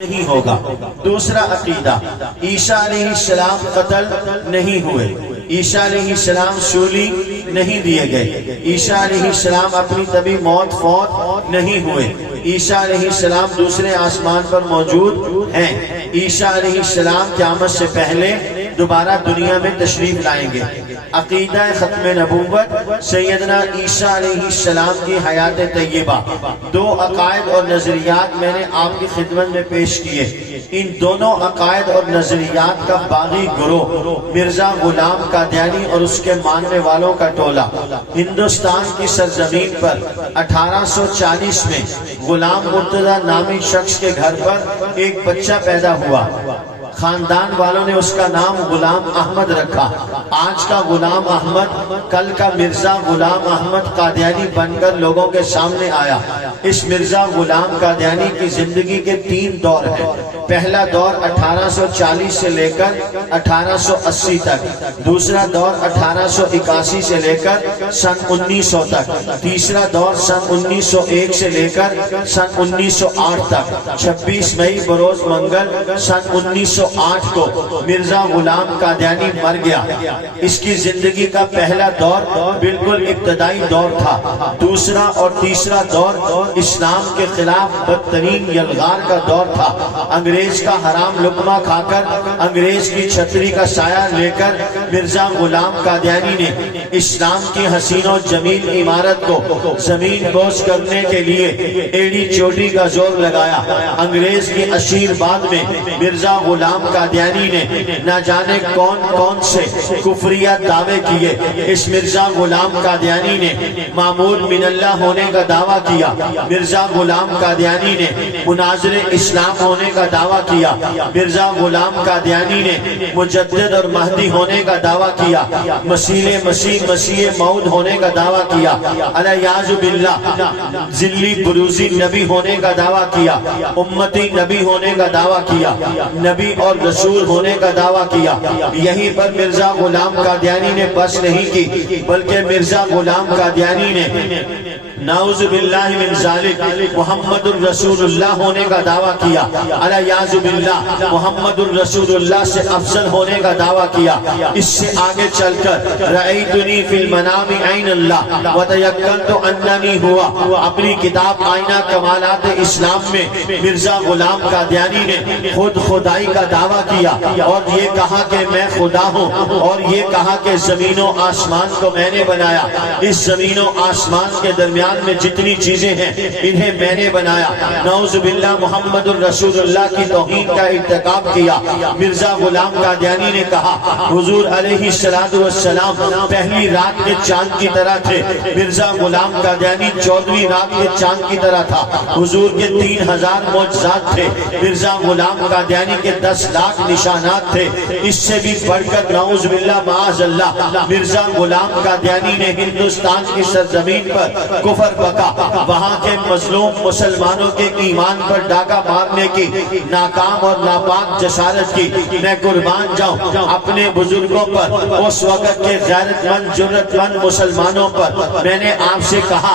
نہیں ہوگا۔ دوسرا عقیدہ، عیسیٰ علیہ السلام قتل نہیں ہوئے، عیسیٰ علیہ السلام سولی نہیں دیے گئے، عیسیٰ علیہ السلام اپنی طبی موت فوت نہیں ہوئے، عیسیٰ علیہ السلام دوسرے آسمان پر موجود ہیں، عیسیٰ علیہ السلام قیامت سے پہلے دوبارہ دنیا میں تشریف لائیں گے۔ عقیدہ ختم نبوت، سیدنا عیسیٰ علیہ السلام کی حیات طیبہ، دو عقائد اور نظریات میں نے آپ کی خدمت میں پیش کیے۔ ان دونوں عقائد اور نظریات کا باغی گروہ مرزا غلام قادیانی اور اس کے ماننے والوں کا ٹولہ ہندوستان کی سرزمین پر 1840 میں غلام مرتضیٰ نامی شخص کے گھر پر ایک بچہ پیدا ہوا۔ خاندان والوں نے اس کا نام غلام احمد رکھا۔ آج کا غلام احمد کل کا مرزا غلام احمد قادیانی بن کر لوگوں کے سامنے آیا۔ اس مرزا غلام قادیانی کی زندگی کے 3 دور ہیں۔ پہلا دور 1840 سے لے کر 1880 تک، دوسرا دور 1881 سے لے کر سن 1900 تک، تیسرا دور سن 1901 سے لے کر سن 1908 تک۔ 26 مئی بروز منگل سن 1908 کو مرزا غلام قادیانی مر گیا۔ اس کی زندگی کا پہلا دور بالکل ابتدائی دور تھا۔ دوسرا اور تیسرا دور اسلام کے خلاف بدترین یلغار کا دور تھا۔ انگریز کا حرام لقمہ کھا کر، انگریز کی چھتری کا سایہ لے کر مرزا غلام قادیانی نے اسلام کی حسین و جمیل عمارت کو زمین بوس کرنے کے لیے ایڑی چوٹی کا زور لگایا۔ انگریز کی آشیرواد میں مرزا غلام قادیانی نے نہ جانے کون کون سے کفریہ دعوے کیے۔ اس مرزا غلام قادیانی نے معمول من اللہ ہونے کا دعویٰ کیا، مرزا غلام قادیانی نے مناظر اسلام ہونے کا دعویٰ کیا، مرزا غلام قادیانی نے مجدد اور مہدی ہونے کا دعویٰ کیا، مسیح موعود ہونے کا دعویٰ کیا، الیاذ باللہ ذلی بروزی نبی ہونے کا دعویٰ کیا، امتی نبی ہونے کا دعویٰ کیا، نبی اور رسول ہونے کا دعویٰ کیا۔ یہیں پر مرزا غلام قادیانی نے بس نہیں کی، بلکہ مرزا غلام قادیانی نے نعوذ باللہ من ذالک محمد الرسول اللہ ہونے کا دعویٰ کیا، الیاذ باللہ محمد الرسول اللہ سے افضل ہونے کا دعویٰ کیا۔ اس سے آگے چل کر رأیتنی فی المنام عین اللہ وتیقنت اننی ہوا، اپنی کتاب آئینہ کمالات اسلام میں مرزا غلام قادیانی نے خود خدائی کا دعویٰ کیا اور یہ کہا کہ میں خدا ہوں، اور یہ کہا کہ زمین و آسمان کو میں نے بنایا، اس زمین و آسمان کے درمیان میں جتنی چیزیں ہیں انہیں میں نے بنایا۔ نعوذ باللہ محمد الرسول اللہ کی توہین کا ارتکاب کیا۔ مرزا غلام قادیانی نے کہا حضور علیہ السلام پہلی رات کے چاند کی طرح تھے، مرزا غلام قادیانی 14ویں رات کے چاند کی طرح تھا۔ حضور کے 3000 معجزات تھے، مرزا غلام قادیانی کے 10 لاکھ نشانات تھے۔ اس سے بھی بڑھ کر نعوذ باللہ معاذ اللہ مرزا غلام قادیانی نے ہندوستان کی سرزمین پر کفر بکا، وہاں کے مظلوم مسلمانوں کے ایمان پر ڈاکہ مارنے کی ناکام اور ناپاک جسارت کی۔ میں قربان جاؤں اپنے بزرگوں پر، اس وقت کے غیرت مند جرأت مند مسلمانوں پر۔ میں نے آپ سے کہا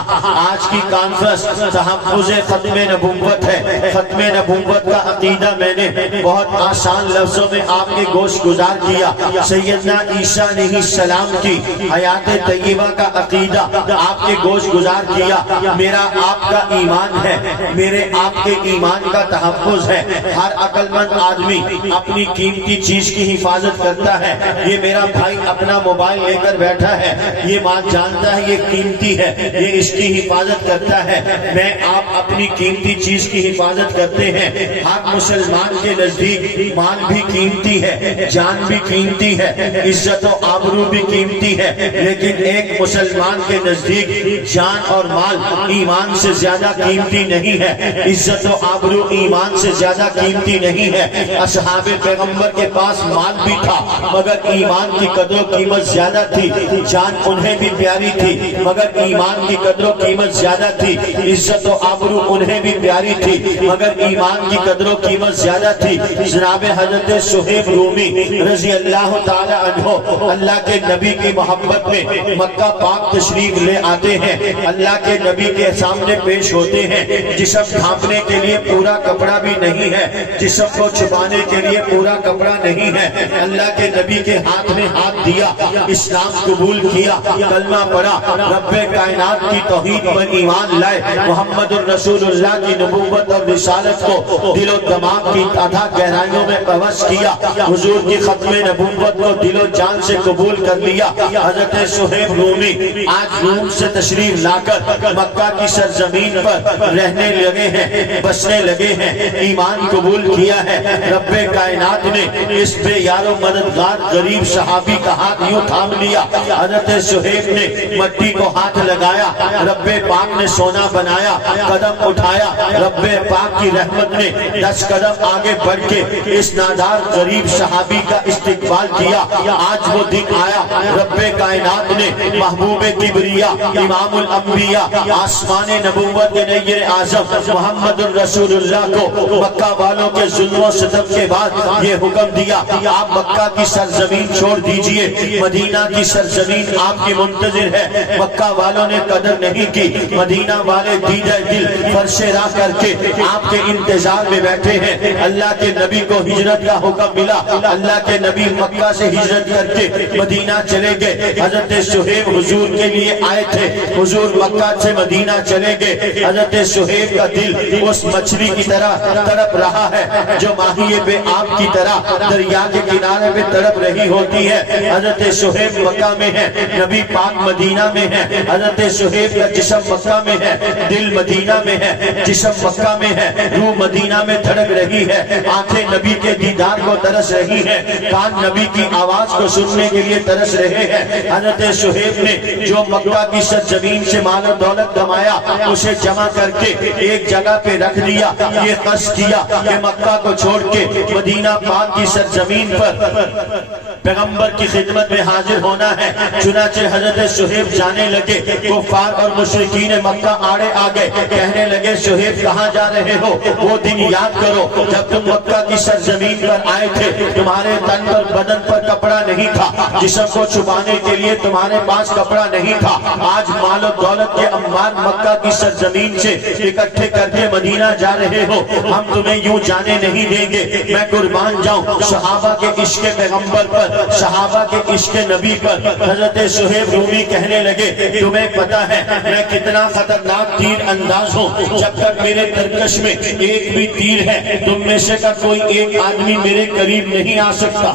آج کی کانفرنس تحفظ ختم نبوت ہے۔ ختم نبوت کا عقیدہ میں نے بہت آسان لفظوں میں آپ کے گوش گزار کیا۔ سیدنا عیسیٰ علیہ السلام کی حیات طیبہ کا عقیدہ آپ کے گوش گزار کیا۔ میرا آپ کا ایمان ہے، میرے آپ کے ایمان کا تحفظ ہے۔ ہر عقل مند آدمی اپنی قیمتی چیز کی حفاظت کرتا ہے۔ یہ میرا بھائی اپنا موبائل لے کر بیٹھا ہے، یہ بات جانتا ہے یہ قیمتی ہے، یہ اس کی حفاظت کرتا ہے۔ میں آپ اپنی قیمتی چیز کی حفاظت کرتے ہیں۔ ہر مسلمان کے نزدیک مال بھی قیمتی ہے، جان بھی قیمتی ہے، عزت و آبرو بھی قیمتی ہے، لیکن ایک مسلمان کے نزدیک جان اور مال ایمان سے زیادہ قیمتی نہیں ہے، عزت و آبرو ایمان سے زیادہ قیمتی نہیں ہے۔ اصحاب پیغمبر کے پاس مال بھی تھا مگر ایمان کی قدر و قیمت زیادہ تھی، جان انہیں بھی پیاری تھی مگر ایمان کی قدر و قیمت زیادہ تھی، عزت و آبرو انہیں بھی پیاری تھی مگر ایمان کی قدر و قیمت زیادہ تھی۔ جناب حضرت صہیب رومی رضی اللہ تعالی عنہ اللہ کے نبی کی محبت میں مکہ پاک تشریف لے آتے ہیں۔ اللہ اللہ کے نبی کے سامنے پیش ہوتے ہیں، جسم ڈھانپنے کے لیے پورا کپڑا بھی نہیں ہے، جسم کو چھپانے کے لیے پورا کپڑا نہیں ہے، اللہ کے نبی کے ہاتھ میں ہاتھ دیا، اسلام قبول کیا، کلمہ پڑھا، رب کائنات کی توحید پر ایمان لائے، محمد الرسول اللہ کی نبوت اور رسالت کو دل و دماغ کی تازہ گہرائیوں میں پرورش کیا، حضور کی ختم نبوت کو دل و جان سے قبول کر لیا۔ حضرت صہیب رومی آج روم سے تشریف لا کر مکہ کی سرزمین پر رہنے لگے ہیں، بسنے لگے ہیں، ایمان قبول کیا ہے۔ رب کائنات نے اس بے یار و مددگار غریب صحابی کا ہاتھ یوں تھام لیا، حضرت صہیب نے مٹی کو ہاتھ لگایا، رب پاک نے سونا بنایا، قدم اٹھایا، رب پاک کی رحمت نے 10 قدم آگے بڑھ کے اس نادار غریب صحابی کا استقبال کیا۔ آج وہ دن آیا، رب کائنات نے محبوب کبریا، امام الانبیاء، آسمان نبوت کے نیر اعظم محمد الرسول اللہ کو مکہ والوں کے ظلم و ستم کے بعد یہ حکم دیا کہ آپ مکہ کی سرزمین چھوڑ دیجئے، مدینہ کی سرزمین آپ کی منتظر ہے۔ مکہ والوں نے قدر نہیں کی، مدینہ والے دیدہ دل فرش راہ کر کے آپ کے انتظار میں بیٹھے ہیں۔ اللہ کے نبی کو ہجرت کا حکم ملا، اللہ کے نبی مکہ سے ہجرت کر کے مدینہ چلے گئے۔ حضرت صہیب حضور کے لیے آئے تھے، حضور مکہ سے مدینہ چلے گئے۔ حضرت صہیب کا دل اس مچھلی کی طرح تڑپ رہا ہے جو ماہی بے آب کی طرح دریا کے کنارے پہ تڑپ رہی ہوتی ہے۔ حضرت صہیب مکہ میں ہے، نبی پاک مدینہ میں ہے۔ حضرت صہیب کا جسم مکہ میں ہے، دل مدینہ میں ہے، جسم مکہ میں ہے، روح مدینہ میں دھڑک رہی ہے، آنکھیں نبی کے دیدار کو ترس رہی ہیں، کان نبی کی آواز کو سننے کے لیے ترس رہے ہیں۔ حضرت صہیب نے جو مکہ کی سرزمین سے مال و دولت کمایا اسے جمع کر کے ایک جگہ پہ رکھ دیا، یہ قصد کیا کہ مکہ کو چھوڑ کے مدینہ پاک کی سرزمین پر پیغمبر کی خدمت میں حاضر ہونا ہے۔ چنانچہ حضرت صہیب جانے لگے، کفار اور مشرکین مکہ آڑے آگئے، کہنے لگے صہیب کہاں جا رہے ہو؟ وہ دن یاد کرو جب تم مکہ کی سرزمین پر آئے تھے، تمہارے تن پر بدن پر کپڑا نہیں تھا، جسم کو چھپانے کے لیے تمہارے پاس کپڑا نہیں تھا۔ آج مال و دولت کے انبار مکہ کی سرزمین سے اکٹھے کر کے مدینہ جا رہے ہو، ہم تمہیں یوں جانے نہیں دیں گے۔ میں قربان جاؤں صحابہ کے عشق پیغمبر پر، صحابہ کے عشق نبی پر۔ حضرت صہیب رومی کہنے لگے تمہیں پتہ ہے میں کتنا خطرناک تیر انداز ہوں، جب تک میرے ترکش میں ایک بھی تیر ہے تم میں سے کا کوئی ایک آدمی میرے قریب نہیں آ سکتا۔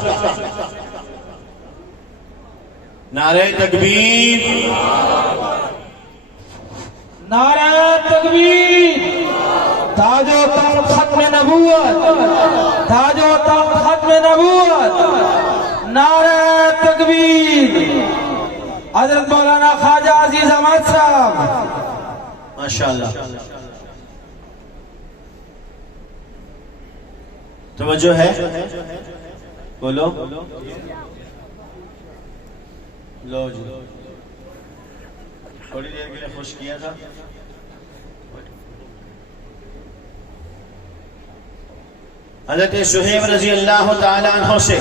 نعرہ تکبیر، نعرہ تکبیر، تاج و تخت ختم نبوت، تاج و تخت ختم نبوت، نعرہ تکبیر۔ حضرت مولانا خواجہ عزیز احمد صاحب، ماشاءاللہ توجہ ہے، بولو لو جی، تھوڑی دیر کے لیے خوش کیا تھا۔ حضرت صہیب رضی اللہ تعالیٰ عنہ سے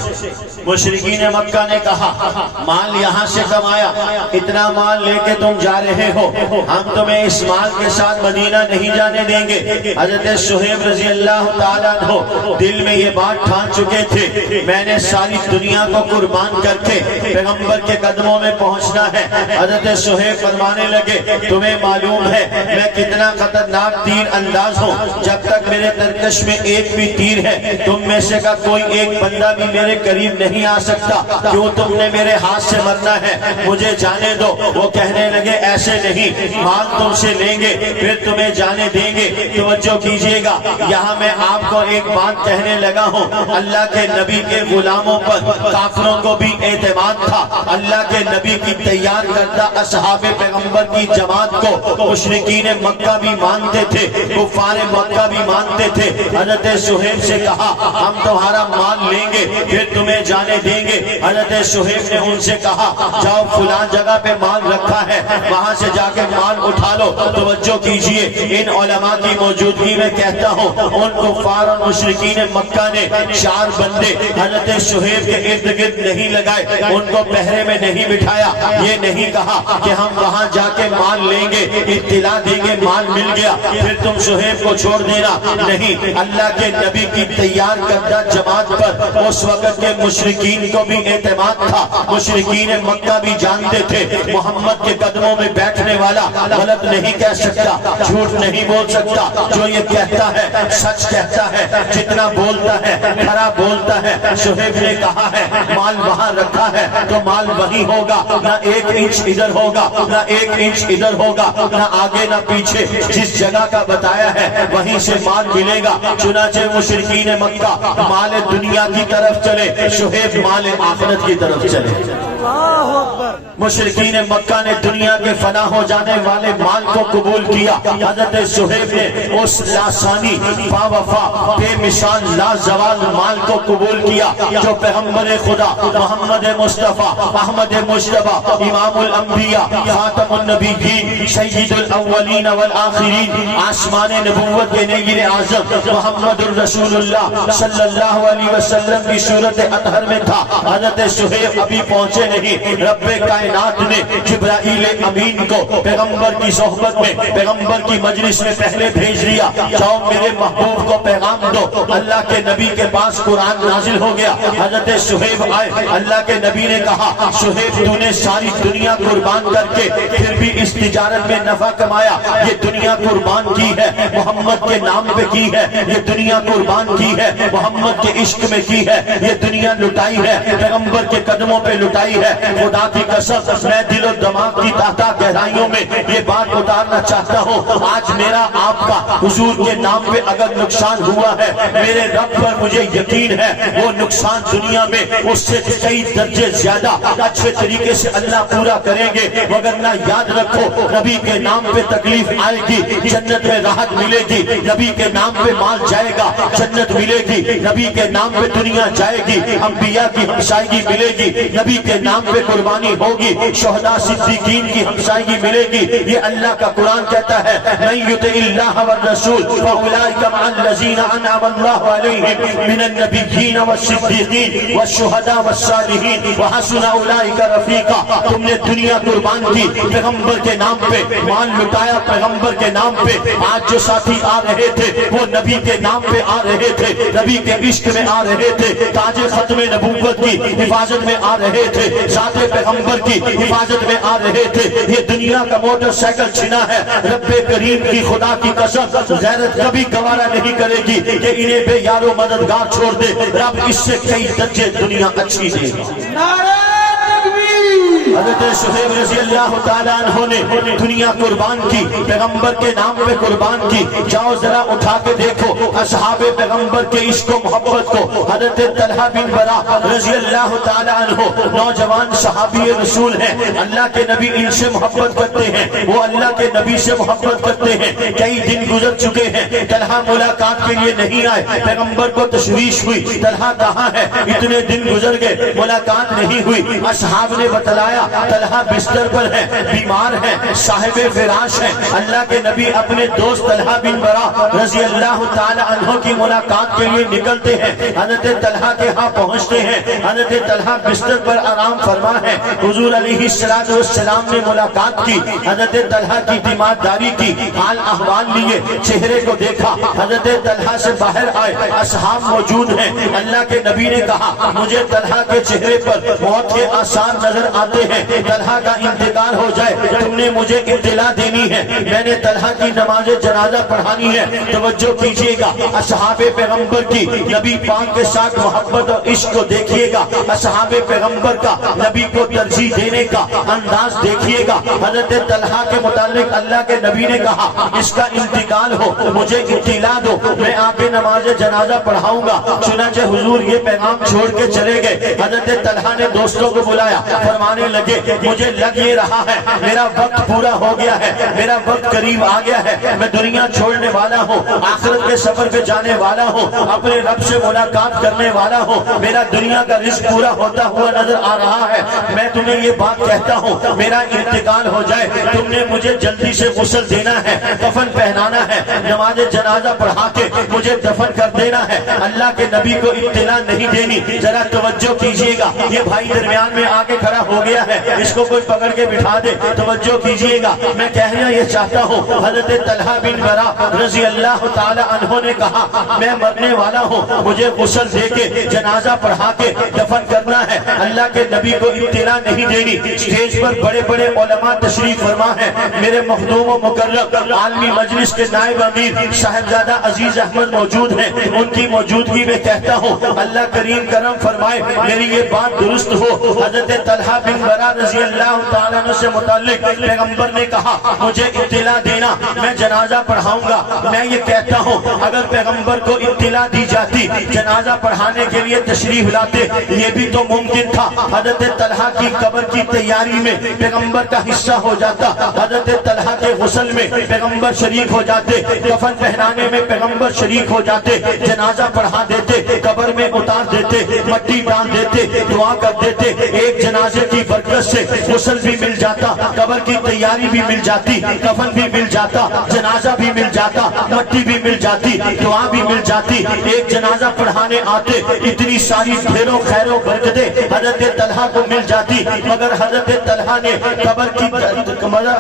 مشرکین مکہ نے کہا مال یہاں سے کمایا، اتنا مال لے کے تم جا رہے ہو، ہم تمہیں اس مال کے ساتھ مدینہ نہیں جانے دیں گے۔ حضرت صہیب رضی اللہ تعالیٰ عنہ دل میں یہ بات ٹھان چکے تھے میں نے ساری دنیا کو قربان کر کے پیغمبر کے قدموں میں پہنچنا ہے۔ حضرت صہیب فرمانے لگے تمہیں معلوم ہے میں کتنا خطرناک تیر انداز ہوں، جب تک میرے ترکش میں ایک بھی تیر ہے تم میں سے کا کوئی ایک بندہ بھی میرے قریب نہیں آ سکتا، کیوں تم نے میرے ہاتھ سے مرنا ہے، مجھے جانے دو۔ وہ کہنے لگے ایسے نہیں، مال تم سے لیں گے پھر تمہیں جانے دیں گے۔ توجہ کیجئے گا، یہاں میں آپ کو ایک بات کہنے لگا ہوں، اللہ کے نبی کے غلاموں پر کافروں کو بھی اعتماد تھا، اللہ کے نبی کی تیار کردہ اصحاب پیغمبر کی جماعت کو مشرکین مکہ بھی مانتے تھے، کفار مکہ بھی مانتے تھے۔ حضرت صہیب سے کہا ہم تمہارا مال لیں گے پھر تمہیں جانے دیں گے۔ حضرت شعیب نے ان سے کہا جاؤ فلاں جگہ پہ مال رکھا ہے وہاں سے جا کے مال اٹھا لو۔ توجہ کیجئے، ان علماء کی موجودگی میں کہتا ہوں ان کفار اور مشرکین مکہ نے 4 بندے حضرت شعیب کے ارد گرد نہیں لگائے، ان کو پہرے میں نہیں بٹھایا، یہ نہیں کہا کہ ہم وہاں جا کے مال لیں گے، اطلاع دیں گے مال مل گیا پھر تم شعیب کو چھوڑ دینا، نہیں۔ اللہ کے نبی کی تیار کردہ جماعت پر اس وقت کے مشرکین کو بھی اعتماد تھا، مشرکین مکہ بھی جانتے تھے محمد کے قدموں میں بیٹھنے والا غلط نہیں کہہ سکتا، جھوٹ نہیں بول سکتا، جو یہ کہتا ہے سچ کہتا ہے، جتنا بولتا ہے کھرا بولتا ہے۔ شعیب نے کہا ہے مال وہاں رکھا ہے تو مال وہی ہوگا، نہ 1 انچ ادھر ہوگا نہ 1 انچ ادھر ہوگا، نہ آگے نہ پیچھے، جس جگہ کا بتایا ہے وہیں سے مال ملے گا۔ چنانچہ مشرکین مکہ مال دنیا کی طرف چلے، شعیب مال آخرت کی طرف چلے۔ مشرکین مکہ نے دنیا کے فنا ہو جانے والے مال کو قبول کیا، حضرت شعیب نے اس لاسانی با وفا بے مثال لازوال مال کو قبول کیا جو پیغمبر خدا محمد مصطفیٰ احمد مجتبی امام الانبیاء خاتم النبیین سید الاولین والآخرین آسمان نبوت کے نگین اعظم محمد الرسول اللہ صلی اللہ علیہ وسلم کی صورت اطہر میں تھا۔ حضرت شعیب ابھی پہنچے نہیں، رب کائنات نے جبرائیل امین کو پیغمبر کی صحبت میں پیغمبر کی مجلس میں پہلے بھیج دیا، جاؤ میرے محبوب کو پیغام دو۔ اللہ کے نبی کے پاس قرآن نازل ہو گیا، حضرت شعیب آئے، اللہ کے نبی نے کہا شعیب تو نے ساری دنیا قربان کر کے پھر بھی اس تجارت میں نفع کمایا، یہ دنیا قربان کی ہے محمد کے نام پہ کی ہے، یہ دنیا قربان کی ہے محمد کے عشق میں کی ہے، یہ دنیا لٹائی ہے پیغمبر کے قدموں پہ لٹائی ہے۔ خدا کی قسم میں دل و دماغ کی تحتا گہرائیوں میں یہ بات اتارنا چاہتا ہوں، آج میرا آپ کا حضور کے نام پہ اگر نقصان ہوا ہے میرے رب پر مجھے یقین ہے وہ نقصان دنیا میں اس سے کئی درجے زیادہ اچھے طریقے سے اللہ پورا کریں گے، وگرنہ یاد رکھو نبی کے نام پہ تکلیف آئے گی جنت میں راحت ملے گی، نبی کے نام پہ مال جائے گا جنت ملے گی، نبی کے نام پہ دنیا جائے گی انبیاء کی ہمسائیگی ملے گی، نبی کے نام پہ قربانی ہوگی شہداء صدیقین کی ہمسائیگی ملے گی۔ یہ اللہ کا قرآن کہتا ہے من یطع اللہ والرسول فاولئک مع الذین انعم اللہ علیہم من النبیین والصدیقین والشہداء والصالحین وحسن اولئک رفیقا۔ تم نے دنیا قربان کی پیغمبر کے نام پہ، مال لٹایا پیغمبر کے نام پہ، آج جو ساتھی آ رہے تھے وہ نبی کے نام پہ آ رہے تھے، نبی کے عشق میں آ رہے تھے، تاج ختم نبوت کی حفاظت میں آ رہے تھے، ذات پیغمبر کی حفاظت میں آ رہے تھے۔ یہ دنیا کا موٹر سائیکل چھنا ہے، رب کریم کی خدا کی قسم غیرت کبھی گوارا نہیں کرے گی کہ انہیں بے یار و مددگار چھوڑ دے، رب اس سے کئی درجے دنیا اچھی دے گا۔ نعرہ تکبیر! حضرت شعیب رضی اللہ تعالیٰ عنہ نے دنیا قربان کی، پیغمبر کے نام پہ قربان کی۔ جاؤ ذرا اٹھا کے دیکھو اصحاب پیغمبر کے عشق و محبت کو۔ حضرت طلحہ بن برا رضی اللہ تعالیٰ عنہ نوجوان صحابی رسول ہیں، اللہ کے نبی ان سے محبت کرتے ہیں، وہ اللہ کے نبی سے محبت کرتے ہیں۔ کئی دن گزر چکے ہیں، طلحہ ملاقات کے لیے نہیں آئے، پیغمبر کو تشویش ہوئی طلحہ کہاں ہے، اتنے دن گزر گئے ملاقات نہیں ہوئی۔ اصحاب نے بتلایا طلحہ بستر پر ہے، بیمار ہے، صاحب فراش ہے۔ اللہ کے نبی اپنے دوست طلحہ بن برا رضی اللہ تعالی عنہ کی ملاقات کے لیے نکلتے ہیں، حضرت طلحہ کے ہاں پہنچتے ہیں۔ حضرت طلحہ بستر پر آرام فرما ہے، حضور علیہ السلام نے ملاقات کی، حضرت طلحہ کی تیمارداری کی، حال احوال لیے، چہرے کو دیکھا، حضرت طلحہ سے باہر آئے، اصحاب موجود ہیں۔ اللہ کے نبی نے کہا مجھے طلحہ کے چہرے پر موت کے آثار نظر آتے ہیں، طلحہ کا انتقال ہو جائے تم نے مجھے اطلاع دینی ہے، میں نے طلحہ کی نماز جنازہ پڑھانی ہے۔ توجہ کیجئے گا، اصحاب پیغمبر کی نبی پاک کے ساتھ محبت اور عشق کو دیکھیے گا، اصحاب پیغمبر کا نبی کو ترجیح دینے کا انداز دیکھیے گا۔ حضرت طلحہ کے متعلق اللہ کے نبی نے کہا اس کا انتقال ہو مجھے اطلاع دو، میں آپ نماز جنازہ پڑھاؤں گا۔ چنانچہ حضور یہ پیغام چھوڑ کے چلے گئے۔ حضرت طلحہ نے دوستوں کو بلایا، فرمانے لگے مجھے لگ یہ رہا ہے میرا وقت پورا ہو گیا ہے, میرا وقت قریب آ گیا ہے, میں دنیا چھوڑنے والا ہوں, آخرت کے سفر پہ جانے والا ہوں, اپنے رب سے ملاقات کرنے والا ہوں, میرا دنیا کا رزق پورا ہوتا ہوا نظر آ رہا ہے, میں تمہیں یہ بات کہتا ہوں میرا انتقال ہو جائے, تم نے مجھے جلدی سے غسل دینا ہے, کفن پہنانا ہے, نماز جنازہ پڑھا کے مجھے دفن کر دینا ہے, اللہ کے نبی کو اطلاع نہیں دینی. ذرا توجہ کیجئے گا, یہ بھائی درمیان میں آ کے کھڑا ہو گیا ہے, اس کو کوئی پکڑ کے بٹھا دے, توجہ کیجئے گا. میں کہنا یہ چاہتا ہوں, حضرت طلحہ بن برا رضی اللہ تعالی عنہ نے کہا میں مرنے والا ہوں, مجھے غسل دے کے جنازہ پڑھا کے دفن کرنا ہے, اللہ کے نبی کو اطلاع نہیں دینی. اسٹیج پر بڑے بڑے علماء تشریف فرما ہے, میرے مخدوم و مکرم عالمی مجلس کے نائب امیر صاحبزادہ عزیز احمد موجود ہیں, ان کی موجودگی میں کہتا ہوں اللہ کریم کرم فرمائے میری یہ بات درست ہو. حضرت طلحہ بن برا رضی اللہ تعالیٰ عنہ سے متعلق پیغمبر نے کہا مجھے اطلاع دینا, میں جنازہ پڑھاؤں گا. میں یہ کہتا ہوں اگر پیغمبر کو اطلاع دی جاتی, جنازہ پڑھانے کے لیے تشریف لاتے, یہ بھی تو ممکن تھا حضرت طلحہ کی قبر کی تیاری میں پیغمبر کا حصہ ہو جاتا, حضرت طلحہ کے غسل میں پیغمبر شریک ہو جاتے, کفن پہنانے میں پیغمبر شریک ہو جاتے, جنازہ پڑھا دیتے, قبر میں اتار دیتے, مٹی ڈال دیتے, دعا کر دیتے, ایک جنازے کی برکت سے غسل بھی مل جاتا, قبر کی تیاری بھی مل جاتی, کفن بھی مل جاتا, جنازہ بھی مل جاتا, مٹی بھی مل جاتی, دعا بھی مل جاتی. ایک جنازہ پڑھانے آتے, اتنی ساری ڈھیروں خیر و برکتیں حضرت طلحہ کو مل جاتی, مگر حضرت طلحہ نے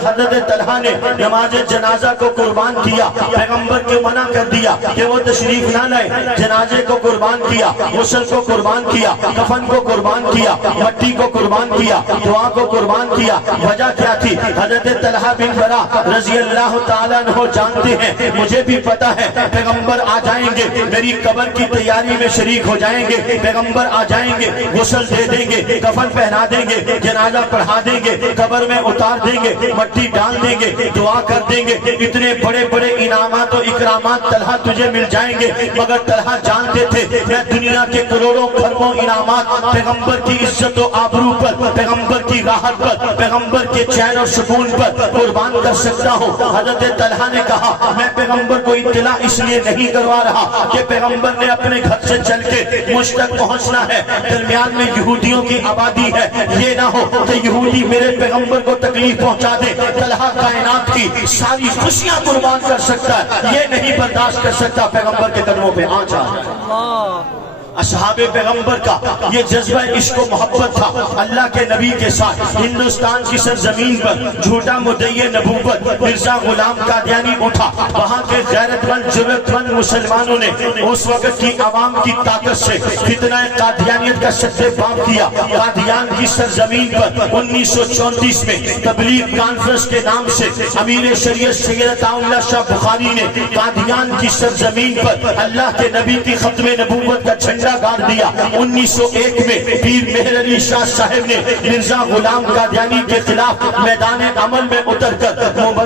حضرت طلحہ نے نماز جنازہ کو قربان کیا, پیغمبر کو منع کر دیا کہ وہ تشریف نہ لائے, جنازے کو قربان کیا, غسل کو قربان کیا, کفن کو قربان کیا, مٹی کو قربان کیا, دعا کو قربان کیا. وجہ کیا تھی؟ حضرت طلحہ بن برا رضی اللہ تعالیٰ عنہ جانتے ہیں, مجھے بھی پتا ہے پیغمبر آ جائیں گے, میری قبر کی تیاری میں شریک ہو جائیں گے, پیغمبر آ جائیں گے, غسل دے دیں گے, کفن پہنا دیں گے, جنازہ پڑھا دیں گے, قبر میں اتار دیں گے, مٹی ڈال دیں گے, دعا کر دیں گے, اتنے بڑے بڑے انعامات و اکرامات طلحہ تجھے مل جائیں گے. مگر طلحہ جانتے تھے میں دنیا کے کروڑوں کھربوں انعامات پیغمبر کی عزت و آبرو پر, پیغمبر کی راحت پر, پیغمبر کے چین اور سکون پر قربان کر سکتا ہوں. حضرت طلحہ نے کہا میں پیغمبر کو اطلاع اس لیے نہیں کروا رہا کہ پیغمبر نے اپنے گھر سے چل کے مجھ تک پہنچنا ہے, درمیان میں یہودیوں کی آبادی ہے, یہ نہ ہو کہ یہودی میرے پیغمبر کو تکلیف پہنچا دے. طلحہ کائنات کی ساری خوشیاں قربان کر سکتا ہے, یہ نہیں برداشت کر سکتا پیغمبر کے قدموں پہ آ جائے. اصحاب پیغمبر کا یہ جذبہ عشق و محبت تھا اللہ کے نبی کے ساتھ. ہندوستان کی سرزمین پر جھوٹا مدعی نبوت مرزا غلام قادیانی اٹھا, وہاں کے غیرت مند جرأت مند مسلمانوں نے اس وقت کی عوام کی طاقت سے فتنہ قادیانیت کا سد باب کیا. قادیان کی سرزمین پر 1934 میں تبلیغ کانفرنس کے نام سے امیر شریعت سید عطا اللہ شاہ بخاری نے قادیان کی سرزمین پر اللہ کے نبی کی ختم نبوت کا جھنڈا گاڑ دیا. 1901 میں پیر مہر علی شاہ صاحب نے مرزا غلام قادیانی کے خلاف میدان عمل میں اتر کر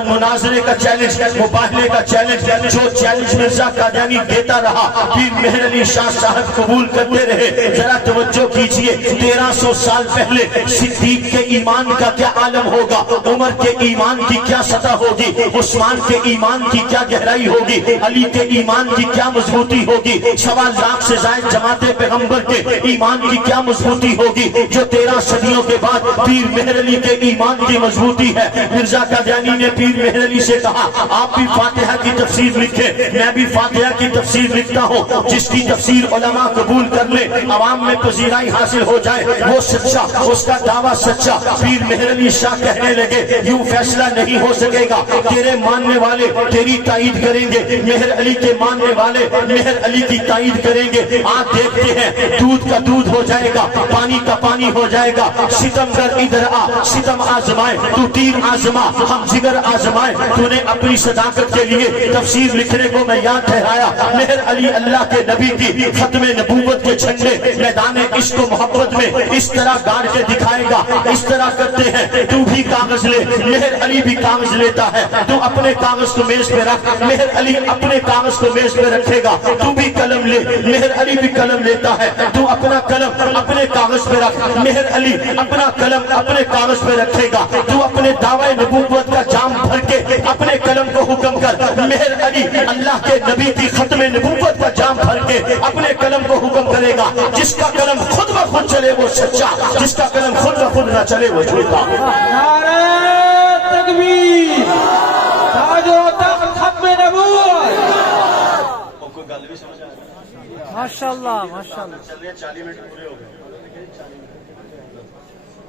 مناظرے کا چیلنج, مباہلے کا چیلنج, جو چیلنج مرزا قادیانی دیتا رہا پیر مہر علی شاہ صاحب قبول کرتے رہے. ذرا توجہ کیجئے, 1300 سال پہلے صدیق کے ایمان کا کیا عالم ہوگا, عمر کے ایمان کی کیا سطح ہوگی, عثمان کے ایمان کی کیا گہرائی ہوگی, علی کے ایمان کی کیا مضبوطی ہوگی, 1.25 لاکھ سے زائد جماعت پیغمبر کے ایمان کی کیا مضبوطی ہوگی, جو 13 صدیوں کے بعد پیر مہر علی کے ایمان کی مضبوطی ہے. مرزا قادیانی نے پیر مہر علی سے کہا آپ بھی فاتحہ کی تفسیر لکھیں, میں بھی فاتحہ کی تفسیر لکھتا ہوں, جس کی تفسیر علماء قبول کر لے, عوام میں پذیرائی حاصل ہو جائے, وہ سچا, اس کا دعویٰ سچا. پیر مہر علی شاہ کہنے لگے یوں فیصلہ نہیں ہو سکے گا, تیرے ماننے والے تیری تائید کریں گے, مہر علی کے ماننے والے مہر علی کی تائید کریں گے. آج دیکھتے ہیں دودھ کا دودھ ہو جائے گا, پانی کا پانی ہو جائے گا. ستم گر ادھر آ, ستم آزمائے, تو تیر آزما, ہم جگر آزمائے. تو نے اپنی صداقت کے لیے تفسیر لکھنے کو میں یاد ٹھہرایا. مہر علی اللہ کے نبی کی ختم نبوت کے جھنڈے میدان عشق و محبت میں اس طرح گاڑ کے دکھائے گا. اس طرح کرتے ہیں, تو بھی کاغذ لے, مہر علی بھی کاغذ لیتا ہے, تو اپنے کاغذ کو میز پہ رکھ, مہر علی اپنے کاغذ کو میز پہ رکھے گا, تو بھی قلم لے, مہر علی بھی قلم لیتا ہے تو اپنا قلم اپنے کاغذ پہ رکھ. مہر علی اپنا قلم اپنے کاغذ پہ رکھے گا تو اپنے دعوی نبوت کا جام بھر کے اپنے قلم کو حکم کر. مہر علی اللہ کے نبی کی ختم نبوت کا جام بھر کے اپنے قلم کو حکم کرے گا. جس کا قلم خود بخود چلے وہ سچا, جس کا قلم خود بخود نہ چلے وہ جھوٹا. نعرہ تکبیر, تاج و تخت ختم نبوت. کوئی گل بھی سمجھ آ ماشاءاللہ ماشاءاللہ. چل رہے ہیں 40 منٹ پورے ہو گئے.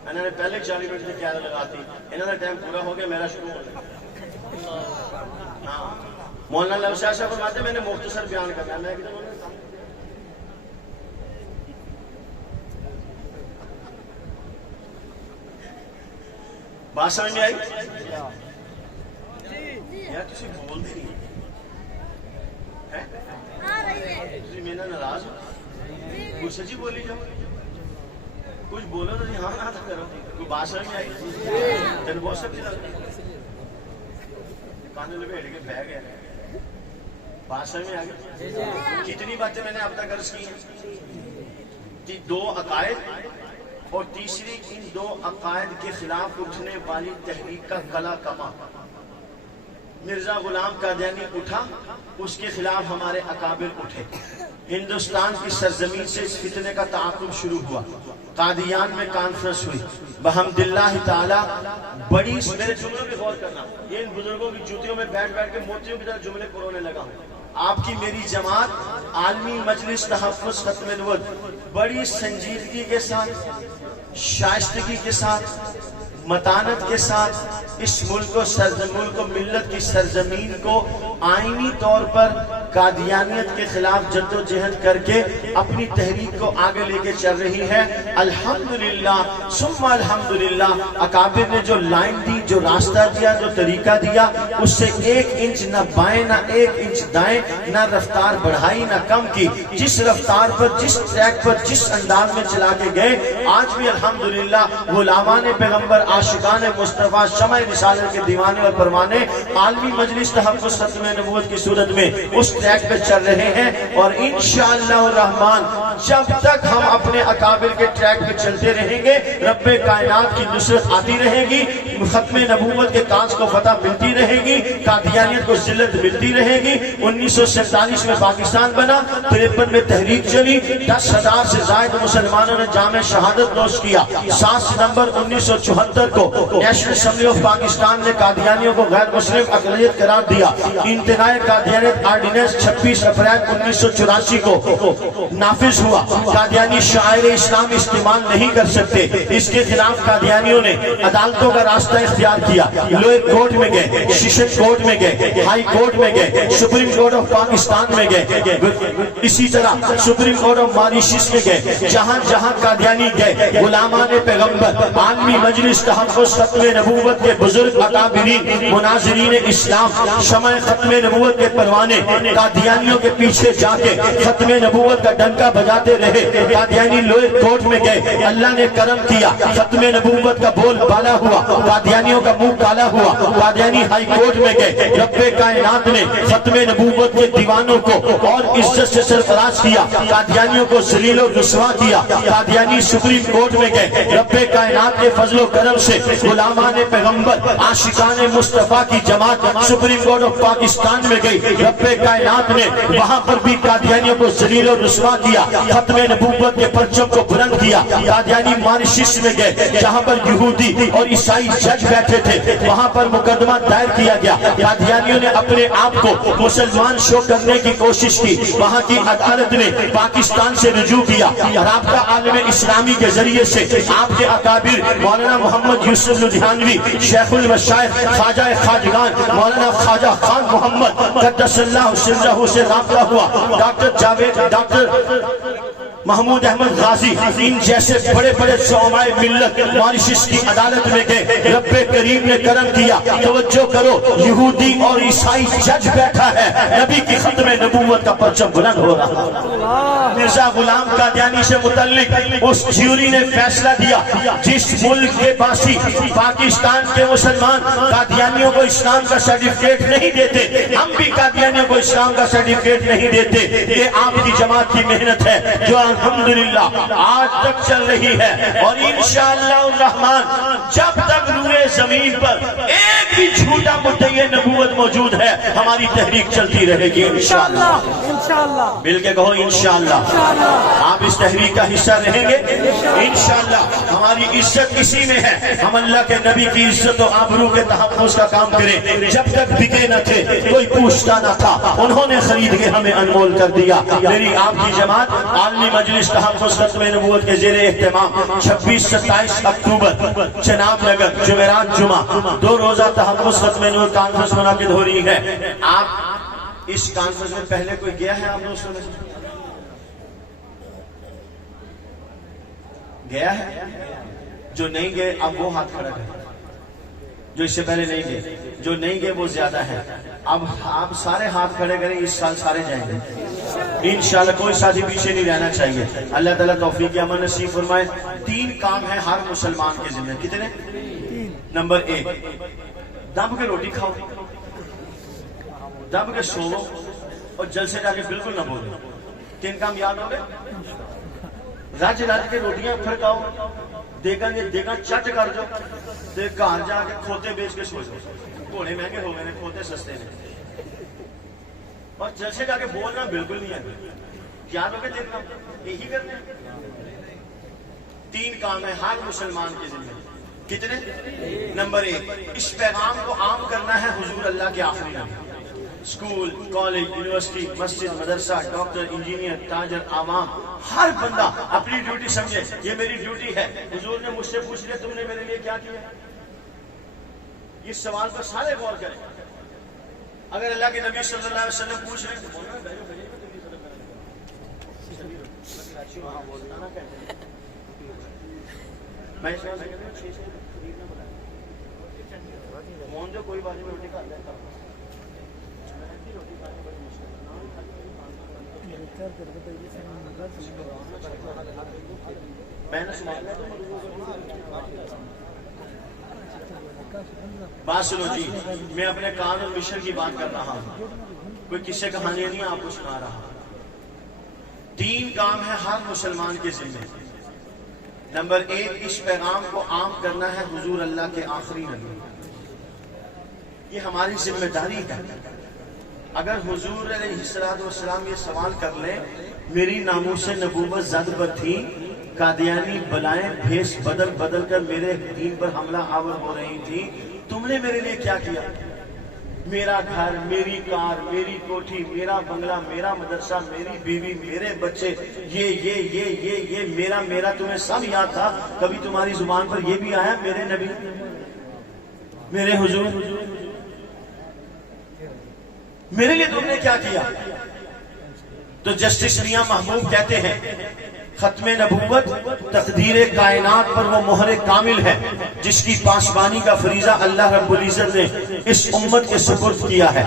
انہوں نے پہلے 40 منٹ کی کیا لگاتی, انہوں نے ٹائم پورا ہو گیا, میرا شروع ہو گیا. ہاں مولانا لو شاہ صاحب فرماتے میں نے مختصر بیان کرنا ہے. میں ایک دم بات سمجھ میں آئی یار, تسی بول دے نہیں تسی میرے نال ناراض ہو. کچھ سچی بولی جاؤ, کچھ بولو تو ہاں نہ کرو. کوئی بات سمجھ میں آئی؟ تین بہت سب چیز کانے لپیٹ کے بہ گیا. بات سمجھ میں آ گئی؟ کتنی باتیں میں نے اب تک عرض کی ہیں؟ 2 عقائد اور تیسری ان 2 عقائد کے خلاف اٹھنے والی تحریک کا کلا کما. مرزا غلام قادیانی اٹھا, اس کے خلاف ہمارے اکابر اٹھے. ہندوستان کی سرزمین سے اس فتنے کا تعاقب شروع ہوا. قادیان میں کانفرنس ہوئی بحمد اللہ تعالی. بڑی میرے جملوں پہ غور کرنا, یہ ان بزرگوں کی جوتیوں میں بیٹھ بیٹھ کے موتیوں کی طرح جملے پرونے لگا ہوں. آپ کی میری جماعت عالمی مجلس تحفظ ختم نبوت بڑی سنجیدگی کے ساتھ, شائستگی کے ساتھ, متانت کے ساتھ اس ملک و ملت کی سرزمین کو آئینی طور پر قادیانیت کے خلاف جد و جہد کر کے اپنی تحریک کو آگے لے کے چل رہی ہے. الحمدللہ ثم الحمدللہ اکابر نے جو لائن دی, جو راستہ دیا, جو طریقہ دیا, اس سے 1 انچ نہ بائیں نہ 1 انچ دائیں, نہ رفتار بڑھائی نہ کم کی. جس رفتار پر, جس ٹریک پر, جس انداز میں چلا کے گئے, آج بھی الحمدللہ غلامان پیغمبر, عاشقان مصطفیٰ, شمع رسالت کے دیوانے اور پروانے عالمی مجلس تحفظ ختم نبوت کی صورت میں اس ٹریک پہ چل رہے ہیں. اور انشاءاللہ الرحمن جب تک ہم اپنے اکابر کے ٹریک پہ چلتے رہیں گے, رب کائنات کی نصرت آتی رہے گی, ختم نبوت کے کاج کو فتح ملتی رہے گی, قادیانیت کو ذلت ملتی رہے گی. 1947 میں پاکستان بنا, 53 میں تحریک چلی, 10,000 سے زائد مسلمانوں نے جامع شہادت نوش کیا. 7 ستمبر 1974 کو نیشنل اسمبلی آف پاکستان نے قادیانیوں کو غیر مسلم اقلیت قرار دیا. امتناع قادیانیت آرڈیننس 26 اپریل 1984 کو نافذ ہوا. قادیانی شاعر اسلام استعمال نہیں کر سکتے, اس کے خلاف قادیانیوں نے عدالتوں کا راستہ اختیار کیا. لوئر کورٹ میں گئے, سیشن کورٹ میں گئے, ہائی کورٹ میں گئے, سپریم کورٹ آف پاکستان میں گئے, اسی طرح سپریم کورٹ آف ماریشس میں گئے. جہاں جہاں قادیانی گئے, غلامان پیغمبر, عالمی مجلس تحفظ ختم نبوت کے بزرگ اکابرین, مناظرین اسلام, شمع ختم نبوت کے پروانے قادیانیوں کے پیچھے جا کے ختم نبوت کا ڈنکا بجاتے رہے. قادیانی لوئر کورٹ میں گئے, اللہ نے کرم کیا, ختم نبوت کا بول بالا ہوا, قادیانیوں کا منہ کالا ہوا. قادیانی ہائی کورٹ میں گئے, رب کائنات نے ختم نبوت کے دیوانوں کو اور عزت سے سرفراز کیا, قادیانیوں کو ذلیل و رسوا کیا. قادیانی سپریم کورٹ میں گئے, رب کائنات کے فضل و کرم سے غلامان پیغمبر, عاشقان مصطفیٰ کی جماعت سپریم کورٹ آف پاکستان میں گئی. رب کائنات نے وہاں پر بھی قادیانیوں کو ذلیل و رسوا کیا, ختم نبوت کے پرچم کو بلند کیا. قادیانی ماریشس میں گئے, جہاں پر یہودی اور عیسائی جج بیٹھے تھے, وہاں پر مقدمہ دائر کیا گیا. قادیانیوں نے اپنے آپ کو مسلمان شو کرنے کی کوشش کی, وہاں کی عدالت نے پاکستان سے رجوع کیا. رابطہ عالم اسلامی کے ذریعے سے آپ کے اکابر مولانا محمد یوسف لدھیانوی, شیخ المشائخ خواجہ خواجگان مولانا خواجہ خان محمد قدس اللہ سرہ سے رابطہ ہوا. ڈاکٹر جاوید, ڈاکٹر محمود احمد غازی ان جیسے بڑے بڑے شعمائے ملت ماریشس کی عدالت میں گئے، رب کریم نے کرم کیا، توجہ کرو، یہودی اور عیسائی جج بیٹھا ہے، نبی کی ختم نبوت کا پرچم بلند ہو رہا۔ مرزا غلام قادیانی سے متعلق اس جیوری نے فیصلہ دیا، جس ملک کے باسی پاکستان کے مسلمان قادیانیوں کو اسلام کا سرٹیفکیٹ نہیں دیتے، ہم بھی قادیانیوں کو اسلام کا سرٹیفکیٹ نہیں دیتے، یہ آپ کی جماعت کی محنت ہے جو الحمدللہ آج تک چل رہی ہے، اور انشاءاللہ الرحمن جب تک روئے زمین پر ایک بھی جھوٹا مدعی نبوت موجود ہے ہماری تحریک چلتی رہے گی انشاءاللہ۔ انشاءاللہ مل کے کہو انشاءاللہ۔ آپ اس تحریک کا حصہ رہیں گے انشاءاللہ۔ ہماری عزت اسی میں ہے، ہم اللہ کے نبی کی عزت و آبرو کے تحفظ کا کام کریں۔ جب تک بکے نہ تھے کوئی پوچھتا نہ تھا، انہوں نے خرید کے ہمیں انمول کر دیا۔ میری آپ کی جماعت عالمی مجلس تحفظ ختم نبوت کے زیر اہتمام 26-27 اکتوبر چناب نگر جمعرات جمعہ 2 روزہ تحفظ ختم نبوت کانفرنس منعقد ہو رہی ہے۔ آپ اس کانفرنس میں پہلے کوئی گیا ہے؟ آپ دوستوں میں گیا ہے؟ جو نہیں گئے اب وہ ہاتھ کھڑا کریں، جو اس سے پہلے نہیں گئے، جو نہیں گئے وہ زیادہ ہے۔ اب آپ سارے ہاتھ کھڑے کریں، اس سال سارے جائیں گے انشاءاللہ، کوئی ساتھی پیچھے نہیں رہنا چاہیے۔ اللہ تعالیٰ توفیق امن نصیب فرمائے۔ 3 کام ہیں ہر مسلمان کے ذمہ۔ کتنے؟ نمبر 1 دب کے روٹی کھاؤ، دب کے سوو، اور جلسے جا کے بالکل نہ بولو۔ 3 کام یاد ہو گئے؟ رج رج کے روٹیاں پھڑکاؤ، دیگا چٹ کر دو، گھر جا کے کھوتے بیچ کے سو جاؤ، گھوڑے مہنگے ہو گئے، کھوتے سستے ہیں، اور جلسے جا کے بولنا بالکل نہیں ہے۔ یاد ہو گئے؟ دیکھنا یہی کرنے 3 کام ہے ہر مسلمان کے ذمہ۔ کتنے؟ نمبر 1 اس پیغام کو عام کرنا ہے حضور اللہ کے آخری نبی۔ اسکول، کالج، یونیورسٹی، مسجد، مدرسہ، ڈاکٹر، انجینئر، تاجر، عوام، ہر بندہ اپنی ڈیوٹی سمجھے، یہ میری ڈیوٹی ہے۔ حضور نے مجھ سے پوچھ لیا تم نے میرے لیے کیا کیا؟ اس سوال پر سارے غور کریں۔ اگر اللہ کے نبی صلی اللہ علیہ وسلم پوچھ رہے ہیں جو کوئی بات نہیں روٹی کھا لیتا بات سنو جی، میں اپنے کام اور مشن کی بات کر رہا ہوں، کوئی قصے کہانیاں نہیں آپ کو سنا رہا۔ 3 کام ہے ہر مسلمان کے ذمہ۔ نمبر 1 اس پیغام کو عام کرنا ہے حضور اللہ کے آخری نبی، یہ ہماری ذمہ داری ہے۔ اگر حضور علیہ السلام یہ سوال کر لیں میری ناموس نبوت زد پر تھی، قادیانی بلائیں بھیس بدل بدل کر میرے دین پر حملہ آور ہو رہی تھی، تم نے میرے لیے کیا کیا؟ میرا گھر، میری کار، میری کوٹھی، میرا بنگلہ، میرا مدرسہ، میری بیوی، میرے بچے، یہ میرا تمہیں سب یاد تھا؟ کبھی تمہاری زبان پر یہ بھی آیا میرے نبی، میرے حضور، میرے لیے تم نے کیا کیا؟ تو جسٹس میاں محبوب کہتے ہیں ختم نبوت تقدیر کائنات پر وہ مہر کامل ہے جس کی پاسبانی کا فریضہ اللہ رب العزت نے اس امت کے سپرد کیا ہے۔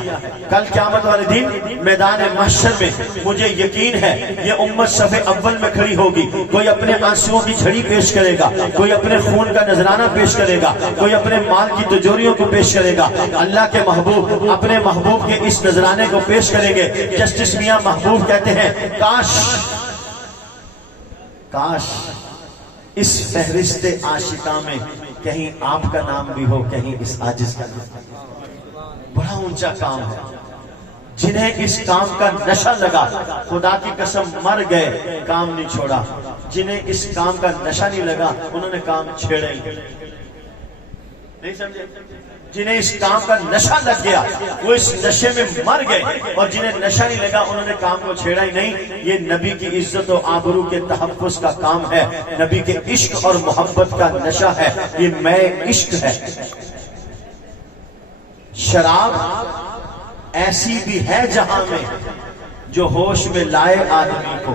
کل قیامت والے دن میدان محشر میں مجھے یقین ہے یہ امت صف اول میں کھڑی ہوگی، کوئی اپنے آنسوؤں کی جھڑی پیش کرے گا، کوئی اپنے خون کا نذرانہ پیش کرے گا، کوئی اپنے مال کی تجوریوں کو پیش کرے گا۔ اللہ کے محبوب اپنے محبوب کے اس نذرانے کو پیش کریں گے۔ جسٹس میاں محبوب کہتے ہیں کاش اس فہرست عاشقاں میں کہیں آپ کا نام بھی ہو، کہیں اس عاجز کا نام۔ بڑا اونچا کام ہے۔ جنہیں اس کام کا نشہ لگا خدا کی قسم مر گئے، کام نہیں چھوڑا۔ جنہیں اس کام کا نشہ نہیں لگا انہوں نے کام چھیڑے نہیں سمجھے۔ جنہیں اس کام کا نشہ لگ گیا وہ اس نشے میں مر گئے، اور جنہیں نشہ نہیں لگا انہوں نے کام کو چھیڑا ہی نہیں۔ یہ نبی کی عزت و آبرو کے تحفظ کا کام ہے، نبی کے عشق اور محبت کا نشہ ہے، یہ میں عشق ہے۔ شراب ایسی بھی ہے جہاں میں جو ہوش میں لائے آدمی کو،